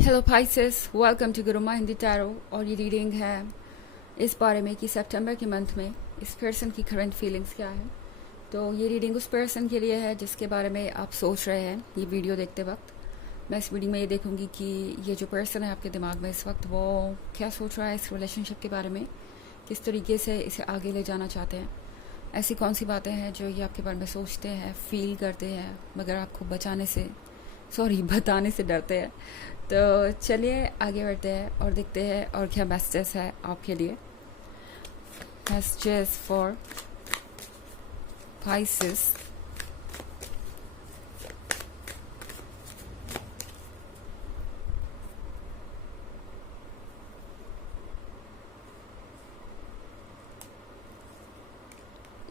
Hello Pisces, welcome to Guruma Hindi tarot. और ये reading है इस बारे में कि सितंबर के मंथ में इस पर्सन की करंट फीलिंग्स क्या है। तो ये रीडिंग उस पर्सन के लिए है जिसके बारे में आप सोच रहे हैं ये वीडियो देखते वक्त। मैं इस वीडियो में ये देखूंगी कि ये जो पर्सन है आपके दिमाग में इस वक्त वो क्या सोच रहा है इस रिलेशनशिप के बारे में, किस तरीके से इसे आगे ले जाना चाहते हैं। ऐसी कौन सी बातें हैं जो ये आपके बारे में सोचते हैं, फील करते हैं, मगर आपको बताने से डरते हैं। तो चलिए आगे बढ़ते हैं और देखते हैं और क्या मैसेजेस है आपके लिए। Messages for Pisces।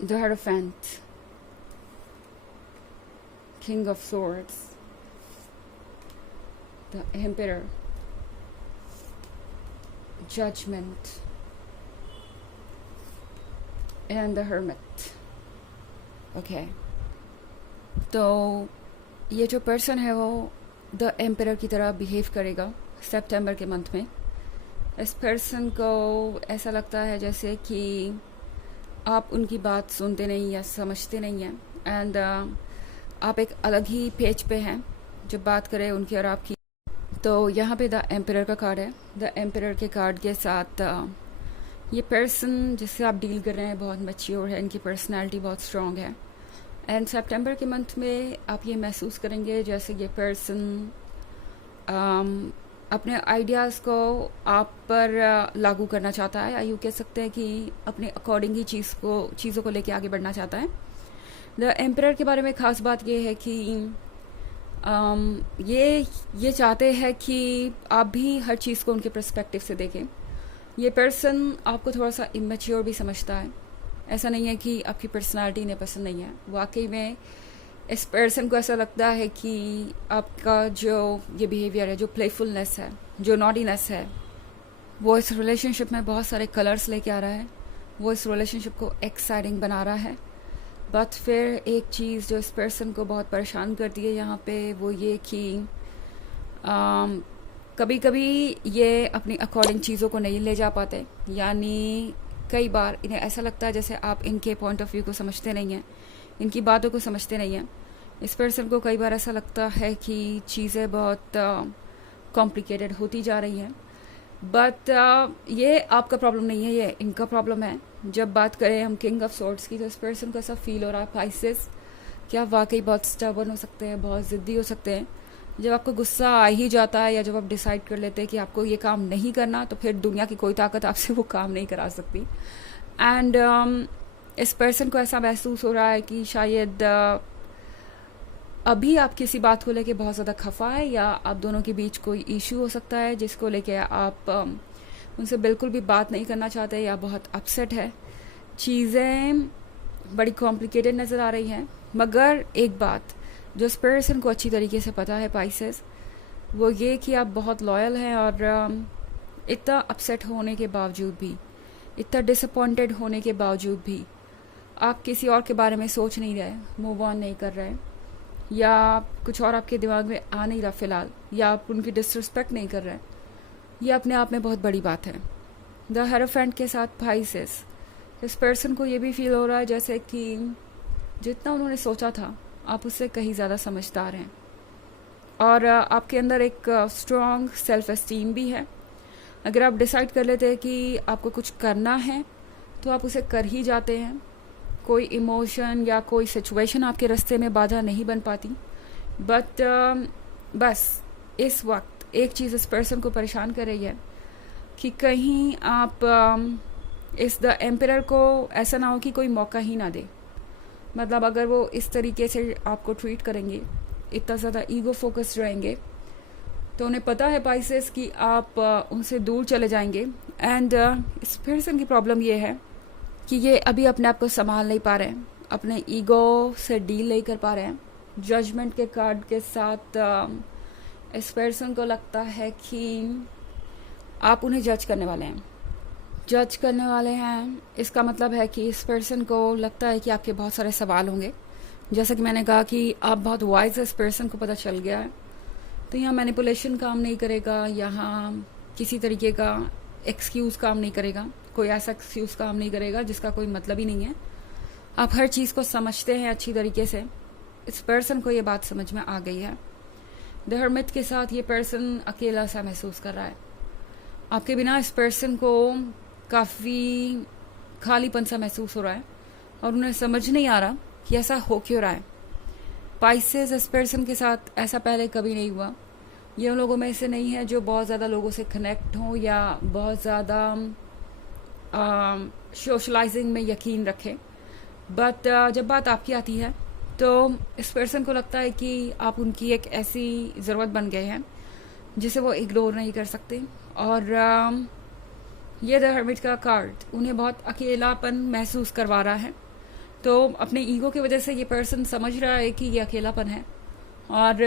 The Hierophant, King of Swords, the Emperor, Judgment, and the Hermit। Okay, तो ये जो पर्सन है वो द एम्परर की तरह बिहेव करेगा सितंबर के मंथ में। इस पर्सन को ऐसा लगता है जैसे कि आप उनकी बात सुनते नहीं या समझते नहीं हैं, एंड आप एक अलग ही पेज पे हैं जब बात करें उनकी और आपकी। तो यहाँ पे द एम्परर का कार्ड है। द एम्परर के कार्ड के साथ ये पर्सन जिससे आप डील कर रहे हैं बहुत मैच्योर है, इनकी पर्सनालिटी बहुत स्ट्रॉन्ग है। एंड सितंबर के मंथ में आप ये महसूस करेंगे जैसे ये पर्सन अपने आइडियाज़ को आप पर लागू करना चाहता है, या यूँ कह सकते हैं कि अपने अकॉर्डिंग ही चीज़ों को लेके आगे बढ़ना चाहता है। द एम्परर के बारे में ख़ास बात ये है कि ये चाहते हैं कि आप भी हर चीज़ को उनके पर्सपेक्टिव से देखें। ये पर्सन आपको थोड़ा सा इमेच्योर भी समझता है। ऐसा नहीं है कि आपकी पर्सनालिटी इन्हें पसंद नहीं है, वाकई में इस पर्सन को ऐसा लगता है कि आपका जो ये बिहेवियर है, जो प्लेफुलनेस है, जो नॉटीनेस है, वो इस रिलेशनशिप में बहुत सारे कलर्स लेके आ रहा है, वो इस रिलेशनशिप को एक्साइटिंग बना रहा है। बट फिर एक चीज़ जो इस पर्सन को बहुत परेशान करती है यहाँ पे वो ये कि कभी कभी ये अपनी अकॉर्डिंग चीज़ों को नहीं ले जा पाते, यानी कई बार इन्हें ऐसा लगता है जैसे आप इनके पॉइंट ऑफ व्यू को समझते नहीं हैं, इनकी बातों को समझते नहीं हैं। इस पर्सन को कई बार ऐसा लगता है कि चीज़ें बहुत कॉम्प्लिकेटेड होती जा रही हैं। बट ये आपका प्रॉब्लम नहीं है, ये इनका प्रॉब्लम है। जब बात करें हम किंग ऑफ सॉर्ड्स की, तो इस पर्सन को ऐसा फील हो रहा है पाइसेस कि आप वाकई बहुत स्टबर्न हो सकते हैं, बहुत ज़िद्दी हो सकते हैं। जब आपको गुस्सा आ ही जाता है या जब आप डिसाइड कर लेते हैं कि आपको ये काम नहीं करना, तो फिर दुनिया की कोई ताकत आपसे वो काम नहीं करा सकती। एंड इस पर्सन को ऐसा महसूस हो रहा है कि शायद अभी आप किसी बात को लेके बहुत ज़्यादा खफा है, या आप दोनों के बीच कोई इशू हो सकता है जिसको लेके आप उनसे बिल्कुल भी बात नहीं करना चाहते या बहुत अपसेट है। चीज़ें बड़ी कॉम्प्लिकेटेड नज़र आ रही हैं, मगर एक बात जो इस पर्सन को अच्छी तरीके से पता है पाइसेस, वो ये कि आप बहुत लॉयल हैं। और इतना अपसेट होने के बावजूद भी, इतना डिसअपॉइंटेड होने के बावजूद भी आप किसी और के बारे में सोच नहीं रहे, मूव ऑन नहीं कर रहे, या कुछ और आपके दिमाग में आ नहीं रहा फ़िलहाल, या आप उनकी डिसरिस्पेक्ट नहीं कर रहे। ये अपने आप में बहुत बड़ी बात है। द हेरोफेंट के साथ पाइसेस, इस पर्सन को ये भी फील हो रहा है जैसे कि जितना उन्होंने सोचा था आप उससे कहीं ज़्यादा समझदार हैं, और आपके अंदर एक स्ट्रॉन्ग सेल्फ एस्टीम भी है। अगर आप डिसाइड कर लेते हैं कि आपको कुछ करना है तो आप उसे कर ही जाते हैं। कोई इमोशन या कोई सिचुएशन आपके रास्ते में बाधा नहीं बन पाती। बट बस इस वक्त एक चीज़ इस पर्सन को परेशान कर रही है कि कहीं आप इस द एम्परर को ऐसा ना हो कि कोई मौका ही ना दे। मतलब अगर वो इस तरीके से आपको ट्रीट करेंगे, इतना ज़्यादा ईगो फोकस्ड रहेंगे, तो उन्हें पता है पाइसेस कि आप उनसे दूर चले जाएंगे। एंड इस पर्सन की प्रॉब्लम ये है कि ये अभी अपने आप को संभाल नहीं पा रहे हैं, अपने ईगो से डील नहीं कर पा रहे हैं। जजमेंट के कार्ड के साथ इस पर्सन को लगता है कि आप उन्हें जज करने वाले हैं। इसका मतलब है कि इस पर्सन को लगता है कि आपके बहुत सारे सवाल होंगे, जैसा कि मैंने कहा कि आप बहुत वाइज, इस पर्सन को पता चल गया है तो यहाँ मैनिपुलेशन काम नहीं करेगा, यहाँ किसी तरीके का एक्सक्यूज़ काम नहीं करेगा, कोई ऐसा एक्सक्यूज़ काम नहीं करेगा जिसका कोई मतलब ही नहीं है। आप हर चीज़ को समझते हैं अच्छी तरीके से। इस पर्सन को ये बात समझ में आ गई है। द हर्मिट के साथ ये पर्सन अकेला सा महसूस कर रहा है। आपके बिना इस पर्सन को काफ़ी खालीपन सा महसूस हो रहा है और उन्हें समझ नहीं आ रहा कि ऐसा हो क्यों रहा है। पाइसेस, इस पर्सन के साथ ऐसा पहले कभी नहीं हुआ। ये उन लोगों में से नहीं है जो बहुत ज़्यादा लोगों से कनेक्ट हों या बहुत ज़्यादा सोशलाइजिंग में यकीन रखें। बट जब बात आपकी आती है तो इस पर्सन को लगता है कि आप उनकी एक ऐसी ज़रूरत बन गए हैं जिसे वो इग्नोर नहीं कर सकते। और ये द हर्मिट का कार्ड उन्हें बहुत अकेलापन महसूस करवा रहा है। तो अपने ईगो की वजह से ये पर्सन समझ रहा है कि ये अकेलापन है और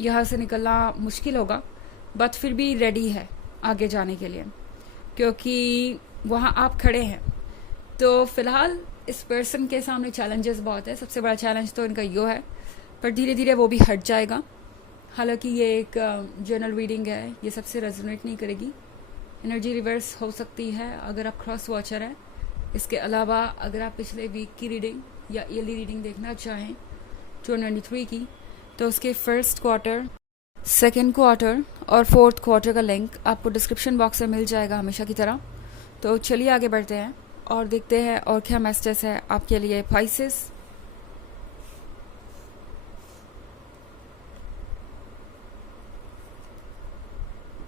यहाँ से निकलना मुश्किल होगा, बट फिर भी रेडी है आगे जाने के लिए क्योंकि वहाँ आप खड़े हैं। तो फिलहाल इस पर्सन के सामने चैलेंजेस बहुत है। सबसे बड़ा चैलेंज तो इनका ईगो है, पर धीरे धीरे वो भी हट जाएगा। हालांकि ये एक जनरल रीडिंग है, ये सबसे रेजोनेट नहीं करेगी। एनर्जी रिवर्स हो सकती है अगर आप क्रॉस वॉचर हैं। इसके अलावा अगर आप पिछले वीक की रीडिंग या ईयरली रीडिंग देखना चाहें 2023 की, तो उसके फर्स्ट क्वार्टर, सेकेंड क्वार्टर और फोर्थ क्वार्टर का लिंक आपको डिस्क्रिप्शन बॉक्स में मिल जाएगा हमेशा की तरह। तो चलिए आगे बढ़ते हैं और देखते हैं और क्या मैसेज है आपके लिए Pisces.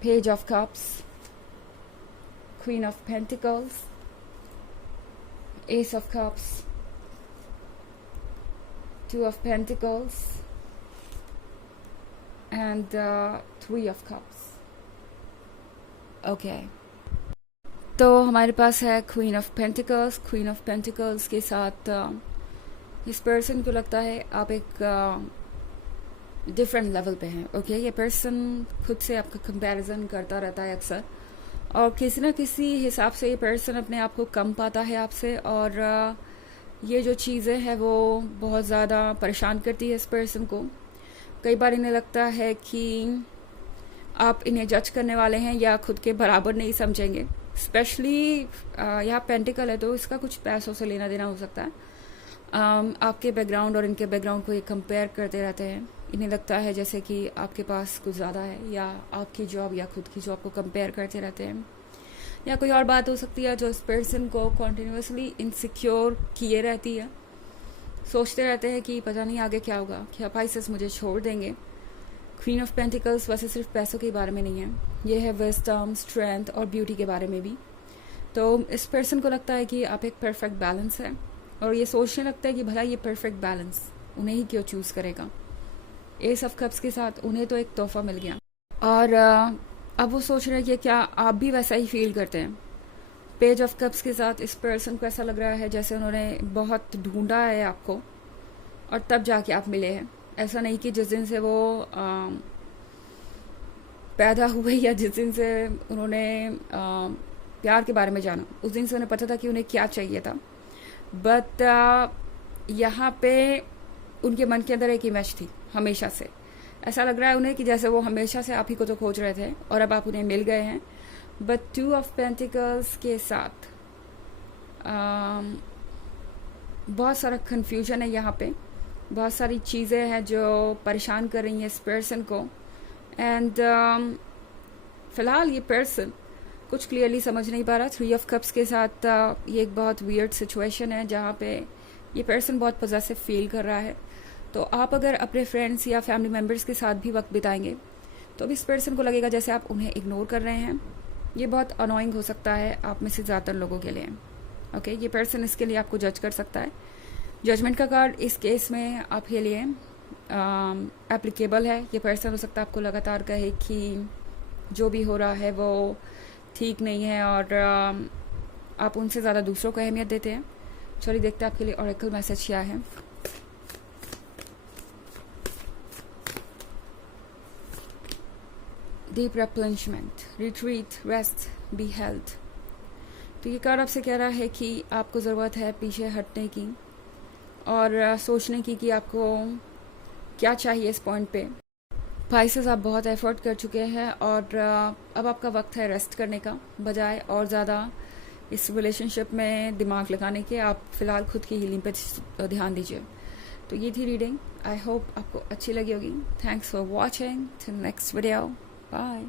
Page of cups, queen of pentacles, S of cups, two of pentacles and 3 of cups. Okay, तो हमारे पास है queen of pentacles. Queen of pentacles के साथ इस पर्सन को लगता है आप एक डिफरेंट लेवल पे हैं। ओके, ये पर्सन खुद से आपका कंपैरिजन करता रहता है अक्सर और किसी न किसी हिसाब से ये पर्सन अपने आप को कम पाता है आपसे और ये जो चीज़ें हैं वो बहुत ज़्यादा परेशान करती है इस पर्सन को। कई बार इन्हें लगता है कि आप इन्हें जज करने वाले हैं या खुद के बराबर नहीं समझेंगे। स्पेशली यहाँ पेंटिकल है तो इसका कुछ पैसों से लेना देना हो सकता है। आपके बैकग्राउंड और इनके बैकग्राउंड को ये कंपेयर करते रहते हैं। इन्हें लगता है जैसे कि आपके पास कुछ ज़्यादा है या आपकी जॉब या खुद की जॉब को कंपेयर करते रहते हैं। या कोई और बात हो सकती है जो इस पर्सन को कॉन्टिन्यूसली इनसिक्योर किए रहती है। सोचते रहते हैं कि पता नहीं आगे क्या होगा, क्या पाइसेस मुझे छोड़ देंगे। क्वीन ऑफ पेंटिकल्स वैसे सिर्फ पैसों के बारे में नहीं है, ये है विजडम, स्ट्रेंथ और ब्यूटी के बारे में भी। तो इस पर्सन को लगता है कि आप एक परफेक्ट बैलेंस है और ये सोचने लगता है कि भला ये परफेक्ट बैलेंस उन्हें ही क्यों चूज़ करेगा। एस ऑफ कप्स के साथ उन्हें तो एक तोहफा मिल गया और अब वो सोच रहे हैं कि क्या आप भी वैसा ही फील करते हैं। पेज ऑफ कप्स के साथ इस पर्सन को ऐसा लग रहा है जैसे उन्होंने बहुत ढूंढा है आपको और तब जाके आप मिले हैं। ऐसा नहीं कि जिस दिन से वो पैदा हुए या जिस दिन से उन्होंने प्यार के बारे में जाना उस दिन से उन्हें पता था कि उन्हें क्या चाहिए था। बट यहाँ पे उनके मन के अंदर एक इमेज थी हमेशा से। ऐसा लग रहा है उन्हें कि जैसे वो हमेशा से आप ही को तो खोज रहे थे और अब आप उन्हें मिल गए हैं। बट 2 ऑफ पेंटिकल्स के साथ बहुत सारा कन्फ्यूजन है यहाँ पे। बहुत सारी चीज़ें हैं जो परेशान कर रही हैं इस पर्सन को। एंड फ़िलहाल ये पर्सन कुछ क्लियरली समझ नहीं पा रहा। 3 ऑफ कप्स के साथ ये एक बहुत वियर्ड सिचुएशन है जहाँ पे ये पर्सन बहुत पॉजेसिव फील कर रहा है। तो आप अगर अपने फ्रेंड्स या फैमिली मेम्बर्स के साथ भी वक्त बिताएंगे तो भी इस पर्सन को लगेगा जैसे आप उन्हें इग्नोर कर रहे हैं। ये बहुत अनोइंग हो सकता है आप में से ज़्यादातर लोगों के लिए। ओके, ये पर्सन इसके लिए आपको जज कर सकता है। जजमेंट का कार्ड इस केस में आपके लिए एप्लीकेबल है। ये पर्सन हो सकता है आपको लगातार कहे कि जो भी हो रहा है वो ठीक नहीं है और आप उनसे ज़्यादा दूसरों को अहमियत देते हैं। चलिए देखते हैं आपके लिए ऑरेकल मैसेज क्या है। Deep replenishment, retreat, rest, be health. तो ये कार्ड आपसे कह रहा है कि आपको ज़रूरत है पीछे हटने की और सोचने की कि आपको क्या चाहिए इस पॉइंट पे। पाइसेस, आप बहुत एफर्ट कर चुके हैं और अब आपका वक्त है रेस्ट करने का, बजाय और ज़्यादा इस रिलेशनशिप में दिमाग लगाने के आप फ़िलहाल खुद की हीलिंग पे ध्यान दीजिए। तो ये थी रीडिंग, आई होप आपको अच्छी लगी होगी। Thanks for watching, till next video, bye.